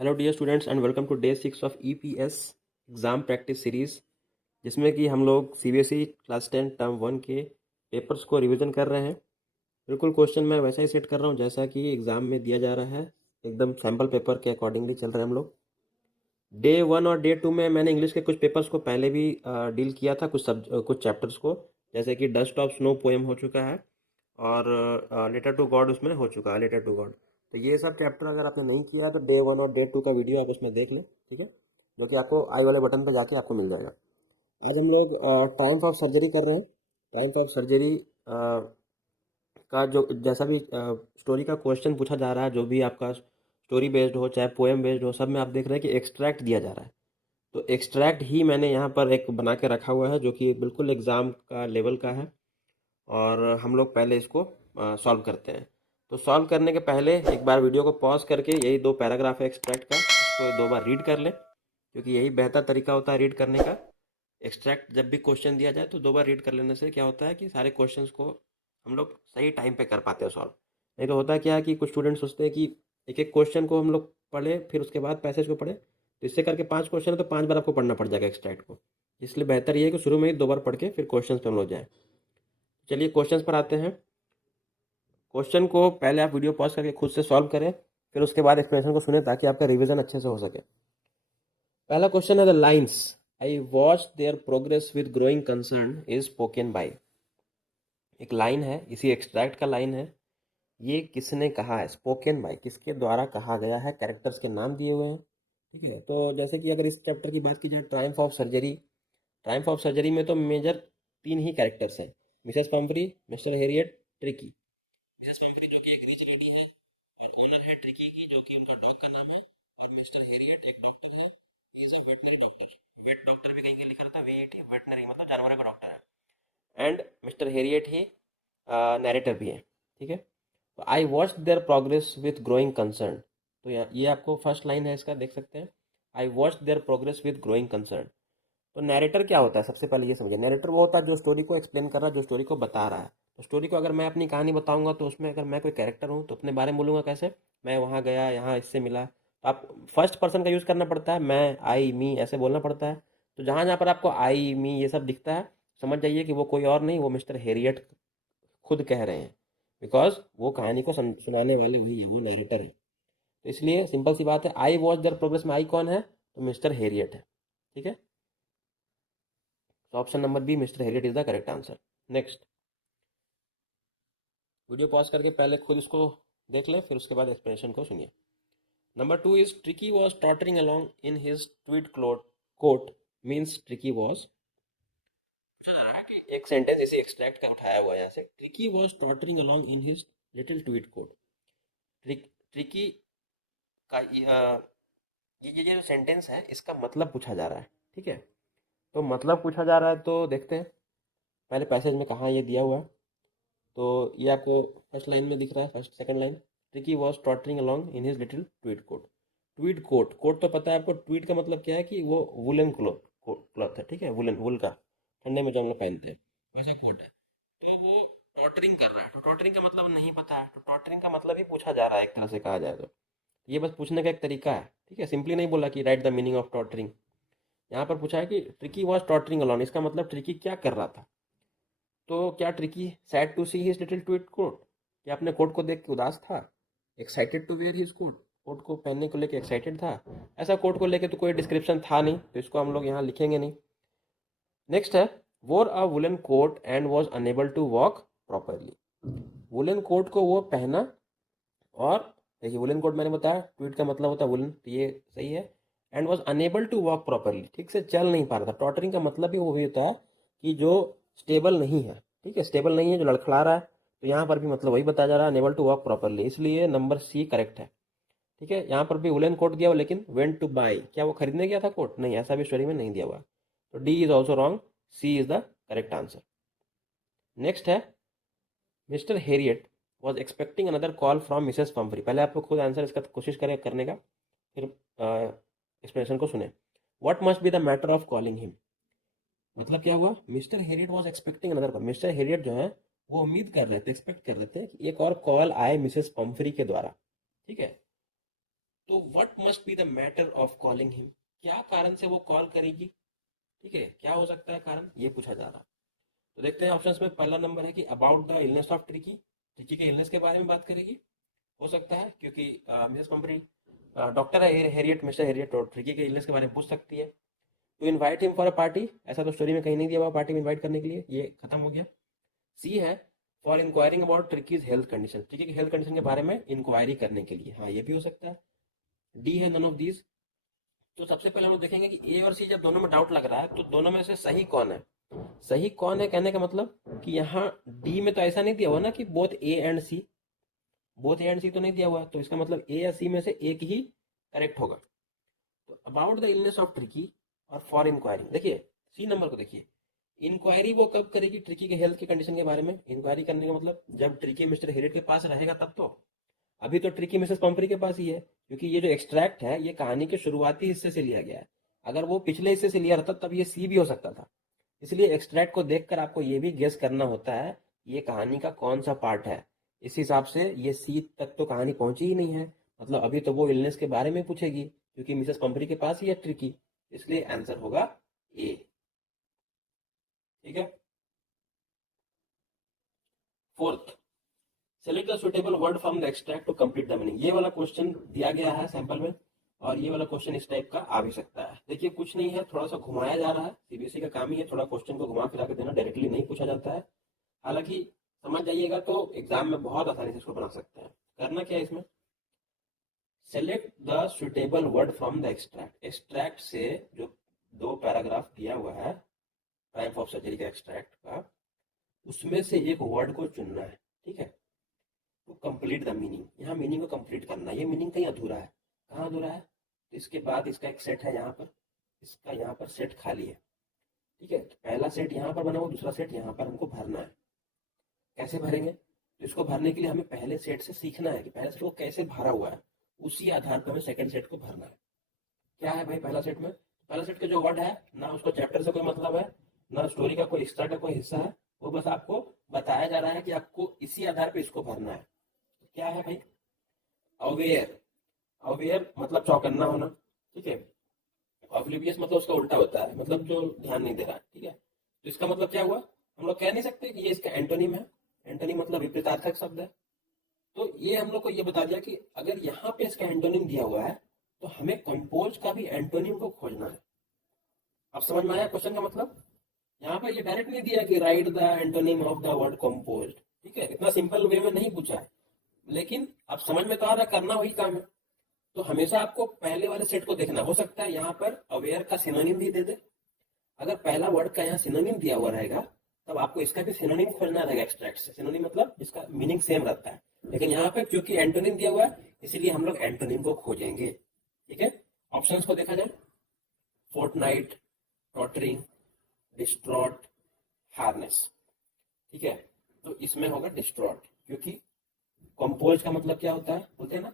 Hello dear students and welcome to day 6 of EPS exam practice series, जिसमें कि हम लोग सीबीएसई क्लास 10 टर्म 1 के पेपर्स को रिवीजन कर रहे हैं। बिल्कुल क्वेश्चन मैं वैसा ही सेट कर रहा हूँ जैसा कि एग्ज़ाम में दिया जा रहा है। एकदम सैम्पल पेपर के अकॉर्डिंगली चल रहे हैं हम लोग। डे 1 और डे 2 में मैंने इंग्लिश के कुछ पेपर्स को पहले भी डील किया था, कुछ चैप्टर्स को, जैसे कि डस्ट ऑफ स्नो पोएम हो चुका है और लेटर टू गॉड उसमें हो चुका है, लेटर टू गॉड। तो ये सब चैप्टर अगर आपने नहीं किया है तो डे 1 और डे 2 का वीडियो आप उसमें देख लें, ठीक है, जो कि आपको आई वाले बटन पर जाके आपको मिल जाएगा। आज हम लोग टाइम्स ऑफ सर्जरी कर रहे हैं। टाइम्स ऑफ सर्जरी का जो जैसा भी स्टोरी का क्वेश्चन पूछा जा रहा है, जो भी आपका स्टोरी बेस्ड हो चाहे पोएम बेस्ड हो, सब में आप देख रहे हैं कि एक्सट्रैक्ट दिया जा रहा है। तो एक्सट्रैक्ट ही मैंने यहाँ पर एक बना के रखा हुआ है जो कि बिल्कुल एग्ज़ाम का लेवल का है, और हम लोग पहले इसको सॉल्व करते हैं। तो सॉल्व करने के पहले एक बार वीडियो को पॉज करके यही 2 पैराग्राफ है एक्सट्रैक्ट का, इसको 2 बार रीड कर लें, क्योंकि यही बेहतर तरीका होता है रीड करने का। एक्सट्रैक्ट जब भी क्वेश्चन दिया जाए तो 2 बार रीड कर लेने से क्या होता है कि सारे क्वेश्चंस को हम लोग सही टाइम पे कर पाते हैं सॉल्व। नहीं तो होता क्या है कि कुछ स्टूडेंट सोचते हैं कि एक एक क्वेश्चन को हम लोग पढ़े फिर उसके बाद पैसेज को पढ़े, तो इससे करके 5 क्वेश्चन है तो 5 बार आपको पढ़ना पड़ जाएगा एक्सट्रैक्ट को। इसलिए बेहतर ये है कि शुरू में ही 2 बार पढ़ के फिर क्वेश्चन पे हम लोग जाएँ। चलिए क्वेश्चन पर आते हैं। क्वेश्चन को पहले आप वीडियो पॉज करके खुद से सॉल्व करें, फिर उसके बाद एक्सप्लेनेशन को सुने ताकि आपका रिवीजन अच्छे से हो सके। पहला क्वेश्चन है, the lines I watch there progress with growing concern is spoken by. एक लाइन है, इसी एक्सट्रैक्ट का लाइन है, ये किसने कहा है, स्पोकन बाय, किसके द्वारा कहा गया है, कैरेक्टर्स के नाम दिए हुए हैं, ठीक है। तो जैसे कि अगर इस चैप्टर की बात की जाए, Triumph of surgery, Triumph of surgery में तो मेजर 3 ही कैरेक्टर्स हैं, Mrs Pomfrey, mister Harriet, tricky. Mrs Pomfrey जो कि एक रिच लेडी है और ओनर है ट्रिकी की, जो कि उनका डॉग का नाम है, और मिस्टर हेरियट एक डॉक्टर है, he is a veterinary doctor. Vet doctor भी कहीं के लिखा रहता है, वीईटी, वेटनरी मतलब जानवरों का डॉक्टर है। And mister Harriet he narrator भी है, ठीक है। तो I watch there progress with growing concern, तो ये आपको फर्स्ट लाइन है इसका, देख सकते हैं, I watch there progress with growing concern. तो नैरेटर क्या होता है, सबसे पहले ये समझिए। नैरेटर वो होता है जो स्टोरी को एक्सप्लेन कर रहा है, जो स्टोरी को बता रहा है। तो स्टोरी को अगर मैं अपनी कहानी बताऊंगा तो उसमें अगर मैं कोई कैरेक्टर हूँ तो अपने बारे में बोलूँगा कैसे, मैं वहाँ गया, यहाँ इससे मिला। तो आप फर्स्ट पर्सन का यूज़ करना पड़ता है, मैं, आई, मी ऐसे बोलना पड़ता है। तो जहाँ जहाँ पर आपको आई, मी ये सब दिखता है, समझ जाइए कि वो कोई और नहीं, वो मिस्टर हेरियट खुद कह रहे हैं, बिकॉज वो कहानी को सुनाने वाले वही है, वो नैरेटर है। तो इसलिए सिंपल सी बात है, आई वॉच देयर प्रोग्रेस में आई कौन है, तो मिस्टर हेरियट है, ठीक है। तो option number B, mister Herriot is the correct answer. Next, video pause करके पहले खुद इसको देख ले, फिर उसके बाद एक्सप्लेनेशन को सुनिए। Number 2 is Tricky was tottering along in his tweed coat, means Tricky was, पूछा जा रहा है कि एक सेंटेंस इसी एक्सट्रैक्ट का उठाया हुआ है यहाँ से, Tricky was tottering along in his little tweed coat. Tricky का ये जो सेंटेंस है इसका मतलब पूछा जा रहा है, ठीक है। तो मतलब पूछा जा रहा है तो देखते हैं पहले पैसेज में कहाँ ये दिया हुआ है। तो ये आपको फर्स्ट लाइन में दिख रहा है, first second line, Tricky was tottering along in his little tweed coat. Tweed coat, coat तो पता है आपको, ट्वीड का मतलब क्या है कि वो वुलन क्लॉथ है, ठीक है, वुलन, वुल का, ठंडे में जो हम लोग पहनते हैं वैसा कोट है। तो वो टॉटरिंग कर रहा है, तो टॉटरिंग का मतलब नहीं पता है, तो टॉटरिंग का मतलब ही पूछा जा रहा है एक तरह से कहा जाए तो। ये बस पूछने का एक तरीका है, ठीक है, सिंपली नहीं बोला कि right the meaning of tottering. यहाँ पर पूछा है कि ट्रिकी वॉज टॉटरिंग अलॉन, इसका मतलब ट्रिकी क्या कर रहा था। तो क्या Tricki sad to see his little tweed coat, क्या अपने कोट को देख के उदास था, excited to wear his coat, coat को पहनने को लेके एक्साइटेड था। ऐसा कोट को लेके तो कोई डिस्क्रिप्शन था नहीं, तो इसको हम लोग यहाँ लिखेंगे नहीं। नेक्स्ट है, wore a woollen coat and was unable to walk properly. Woollen coat को वो पहना, और देखिए वुलन कोट मैंने बताया ट्वीड का मतलब होता है वुलन, तो ये सही है। And was unable to walk properly, ठीक से चल नहीं पा रहा था। टॉटरिंग का मतलब ही वो भी होता है कि जो स्टेबल नहीं है, ठीक है, स्टेबल नहीं है, जो लड़खड़ा रहा है। तो यहाँ पर भी मतलब वही बताया जा रहा है, अनेबल टू वॉक प्रॉपरली, इसलिए नंबर सी करेक्ट है, ठीक है। यहाँ पर भी वुलन कोट दिया हुआ, लेकिन वेंट टू बाय, क्या वो खरीदने गया था कोट, नहीं, ऐसा भी स्टोरी में नहीं दिया हुआ। तो D is also wrong, C is the correct answer. Next है, mister Herriot was expecting another call from Mrs Pumphrey. पहले आपको खुद आंसर इसका कोशिश करें करने का, फिर एक्सप्लेनेशन को सुने। What must be the matter of calling him, मतलब क्या हुआ, mister Herriot was expecting another call, mister Harriet जो है वो उम्मीद कर रहे थे, एक्सपेक्ट कर रहे थे कि एक और कॉल आए मिसेस पंफरी के द्वारा, ठीक है। तो what must be the matter of calling him, क्या कारण से वो कॉल करेगी, ठीक है, क्या हो सकता है कारण, ये पूछा जा रहा है। तो देखते हैं ऑप्शंस में, पहला नंबर है कि about the illness of Tricki, Tricki के इलनेस के बारे में बात करेगी, हो सकता है क्योंकि मिसेस पंपरी डॉक्टर है हेरियट, मिस्टर हेरियट, और ट्रिकी के इलनेस के बारे में पूछ सकती है। To invite him for a party, ऐसा तो स्टोरी में कहीं नहीं दिया हुआ पार्टी में इनवाइट करने के लिए, ये खत्म हो गया। सी है for enquiring about ट्रिकीज health condition, tricky की हेल्थ कंडीशन के बारे में इंक्वायरी करने के लिए, हाँ ये भी हो सकता है। डी है नन ऑफ दीज। तो सबसे पहले हम लोग देखेंगे कि ए और सी जब दोनों में डाउट लग रहा है तो दोनों में से सही कौन है। सही कौन है कहने का मतलब कि यहाँ डी में तो ऐसा नहीं दिया हुआ ना कि both A and C, both A and C तो नहीं दिया हुआ, तो इसका मतलब ए या सी में से एक ही करेक्ट होगा। तो about the illness of tricky और फॉर इंक्वायरिंग, देखिए सी नंबर को देखिए, इंक्वायरी वो कब करेगी ट्रिकी के हेल्थ के कंडीशन के बारे में, इंक्वायरी करने का मतलब जब ट्रिकी मिस्टर हेरियट के पास रहेगा तब तो, अभी तो ट्रिकी मिसेस पंपरी के पास ही है, क्योंकि ये जो एक्सट्रैक्ट है ये कहानी के शुरुआती हिस्से से लिया गया है, अगर वो पिछले हिस्से से लिया रहता तब ये सी भी हो सकता था। इसलिए एक्सट्रैक्ट को देखकर आपको ये भी गेस करना होता है ये कहानी का कौन सा पार्ट है। इस हिसाब से ये सी तक तो कहानी पहुंची ही नहीं है, मतलब अभी तो वो इलनेस के बारे में पूछेगी क्योंकि मिसेस पंपरी के पास ही है ट्रिकी, इसलिए आंसर होगा ए। ठीक है। Fourth, select the suitable word from the extract to complete the meaning, ये वाला क्वेश्चन दिया गया है सैंपल में, और ये वाला क्वेश्चन इस टाइप का आ भी सकता है। देखिए कुछ नहीं है, थोड़ा सा घुमाया जा रहा है, सीबीएसई का काम ही है थोड़ा क्वेश्चन को घुमा फिरा के देना, डायरेक्टली नहीं पूछा जाता है। हालांकि समझ जाइएगा तो एग्जाम में बहुत आसानी से इसको बना सकते हैं। करना क्या है इसमें, select the suitable word from the extract, extract से जो दो पैराग्राफ दिया हुआ है टाइप ऑफ सर्जरी का एक्सट्रैक्ट का, उसमें से एक वर्ड को चुनना है, ठीक है, टू कंप्लीट द मीनिंग, यहाँ मीनिंग को कंप्लीट करना है, ये मीनिंग कहीं अधूरा है, कहाँ अधूरा है, तो इसके बाद इसका एक सेट है यहाँ पर, इसका यहाँ पर सेट खाली है, ठीक है, तो पहला सेट यहाँ पर बना हुआ, दूसरा सेट यहाँ पर हमको भरना है। कैसे भरेंगे, तो इसको भरने के लिए हमें पहले सेट से सीखना है कि पहले सेट को कैसे भरा हुआ है, उसी आधार पर हमें सेकंड सेट को भरना है। क्या है भाई पहला सेट में, पहला सेट के जो वर्ड है ना उसको चैप्टर से कोई मतलब है, ना स्टोरी का कोई एक्स्ट्रा का कोई हिस्सा है, वो बस आपको बताया जा रहा है कि आपको इसी आधार पर इसको भरना है। क्या है भाई, अवेयर, अवेयर मतलब चौकन्ना होना, ठीक है, ऑब्लिवियस मतलब उसका उल्टा होता है, मतलब जो ध्यान नहीं दे रहा है, ठीक है, तो इसका मतलब क्या हुआ, हम लोग कह नहीं सकते कि ये इसका एंटोनिम है, एंटोनिम मतलब विपरीतार्थक शब्द है, तो ये हम लोग को ये बता दिया कि अगर यहाँ पे इसका एंटोनिम दिया हुआ है तो हमें कंपोज का भी एंटोनिम को खोजना है। अब समझ में आया क्वेश्चन का मतलब, यहाँ पे ये डायरेक्ट नहीं दिया कि right the antonym of the word compose, ठीक है, इतना सिंपल वे में नहीं पूछा है, लेकिन अब समझ में तो आ रहा है करना वही काम है। तो हमेशा आपको पहले वाले सेट को देखना, हो सकता है यहाँ पर अवेयर का सिनोनिम भी दे दे, अगर पहला वर्ड का यहाँ सिनोनिम दिया हुआ रहेगा तब आपको इसका भी सिनोनिम खोजना रहेगा एक्सट्रैक्ट से, सिनोनिम मतलब इसका मीनिंग सेम रहता है, लेकिन यहाँ पे क्योंकि एंटोनिम दिया हुआ है इसलिए हम लोग एंटोनिम को खोजेंगे। ठीक है, ऑप्शंस को देखा जाए, फोर्टनाइट, टॉटरिंग, डिस्ट्रॉट, हार्नेस, ठीक है, तो इसमें होगा डिस्ट्रॉट, क्योंकि कंपोज का मतलब क्या होता है, बोलते हैं ना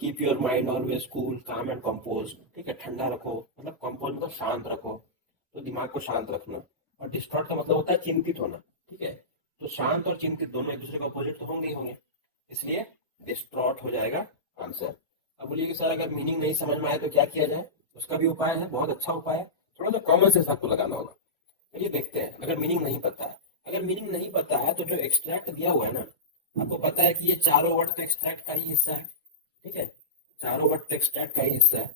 keep your mind always cool काम एंड कंपोज, ठीक है, ठंडा रखो, मतलब कंपोज मतलब शांत रखो, तो दिमाग को शांत रखना, और डिस्ट्रॉट का मतलब होता है चिंतित होना, ठीक है, तो शांत और चिंतित दोनों एक दूसरे के अपोजिट तो होंगे ही होंगे, इसलिए डिस्ट्रॉट हो जाएगा आंसर। अब बोलिए कि सर अगर मीनिंग नहीं समझ में आए तो क्या किया जाए, उसका भी उपाय है, बहुत अच्छा उपाय है, थोड़ा सा कॉमन सेंस आपको लगाना होगा। चलिए देखते हैं, अगर मीनिंग नहीं पता है, अगर मीनिंग नहीं पता है तो जो एक्सट्रैक्ट दिया हुआ है ना, आपको पता है कि ये चारों वर्ड तो एक्सट्रैक्ट का ही हिस्सा है, ठीक है, चारों वर्ड तो एक्सट्रैक्ट का ही हिस्सा है,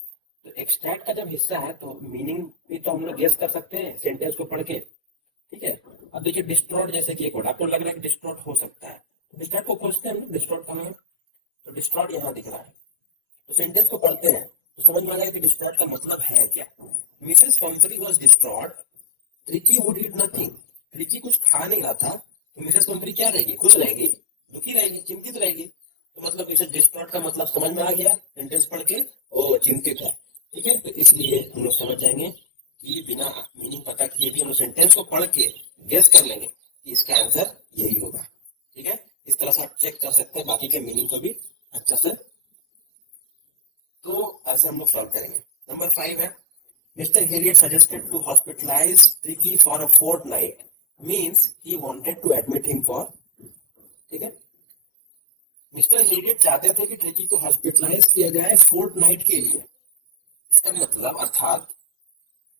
तो एक्सट्रैक्ट का जब हिस्सा है तो मीनिंग भी तो हम लोग गेस कर सकते हैं सेंटेंस को पढ़ के, ठीक है। अब देखिए डिस्ट्रॉट जैसे कि एक वर्ड आपको लग रहा है कि डिस्ट्रॉट हो सकता है, तो डिस्ट्रॉट को खोजते हैं, डिस्ट्रॉट कहाँ है, तो डिस्ट्रॉट यहाँ दिख रहा है, तो सेंटेंस को पढ़ते हैं तो समझ में आ गया कि डिस्ट्रॉट का मतलब है क्या। Mrs Pumphrey was distraught, Tricky would eat nothing, Tricky कुछ खा नहीं रहा था, तो मिसेस पंपरी क्या रहेगी, खुश रहेगी, दुखी रहेगी, चिंतित रहेगी, तो मतलब इसे डिस्ट्रॉट का मतलब समझ में आ गया सेंटेंस पढ़ के, ओ चिंतित है, ठीक है, तो इसलिए हम लोग समझ जाएंगे कि बिना मीनिंग पता किए भी हम लोग सेंटेंस को पढ़ के गेस कर लेंगे कि इसका आंसर यही होगा, ठीक है, इस तरह से आप चेक कर सकते हैं बाकी के मीनिंग को भी अच्छा से, तो ऐसे हम लोग सॉल्व करेंगे। नंबर 5 है, mister Herriot suggested to hospitalise Tricki for a fortnight means he wanted to admit him for, ठीक है, मिस्टर हेडेड चाहते थे कि ट्रिकी को हॉस्पिटलाइज किया जाए फोर्टनाइट के लिए। इसका मतलब अर्थात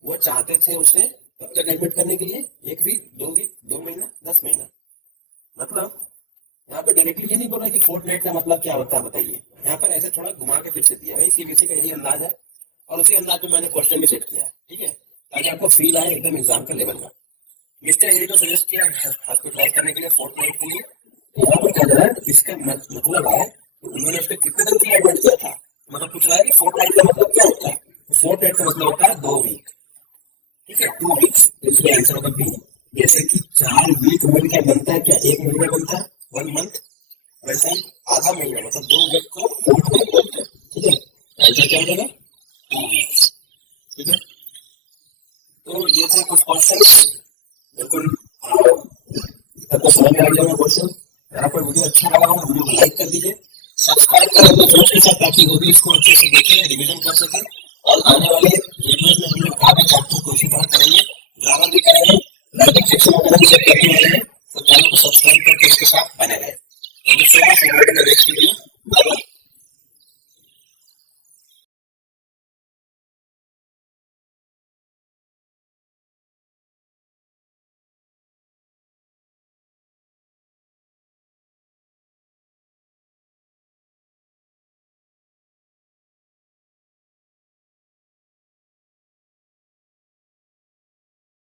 वो चाहते थे उसे कब तक एडमिट करने के लिए, 1 वीक, 2 वीक, 2 महीना, 10 महीना। मतलब यहाँ पे डायरेक्टली ये नहीं बोला कि फोर्टनाइट का मतलब क्या होता है बताइए, यहाँ पर ऐसे थोड़ा घुमा के फिर से दिया। वही सीबीएसई का यही अंदाज है और उसी अंदाज में मैंने क्वेश्चन भी सेट किया है, ठीक है, ताकि आपको फील आए एकदम एग्जाम का लेवल का। मिस्टर हेडी को सजेस्ट किया हॉस्पिटलाइज करने के लिए फोर्टनाइट के लिए। यहाँ पर क्या है, इसका मतलब है उन्होंने उसको कितने दिन के लिए एडमिट किया था। मतलब पूछ रहा है कि फोर्टनाइट का मतलब क्या होता है। फोर्टनाइट का मतलब होता है 2 वीक, ठीक है, 2 वीक्स। इसमें आंसर होगा बी। जैसे कि 4 वीक मिल क्या बनता है, क्या 1 महीना बनता है, 1 मंथ। वैसे ही आधा महीना मतलब 2 वीक को फोर्टनाइट बोलते हैं, ठीक है। आंसर क्या हो जाएगा, 2 वीक्स, ठीक है। तो ये थे कुछ क्वेश्चन, बिल्कुल आपको समझ में आ जाएगा क्वेश्चन। अगर आपको वीडियो अच्छा लगा हो वीडियो को लाइक कर दीजिए, सब्सक्राइब करें अपने फ्रेंड्स के साथ ताकि वो भी इसको अच्छे से देखें, रिवीजन कर सकें और आने वाले वीडियोस में हम लोग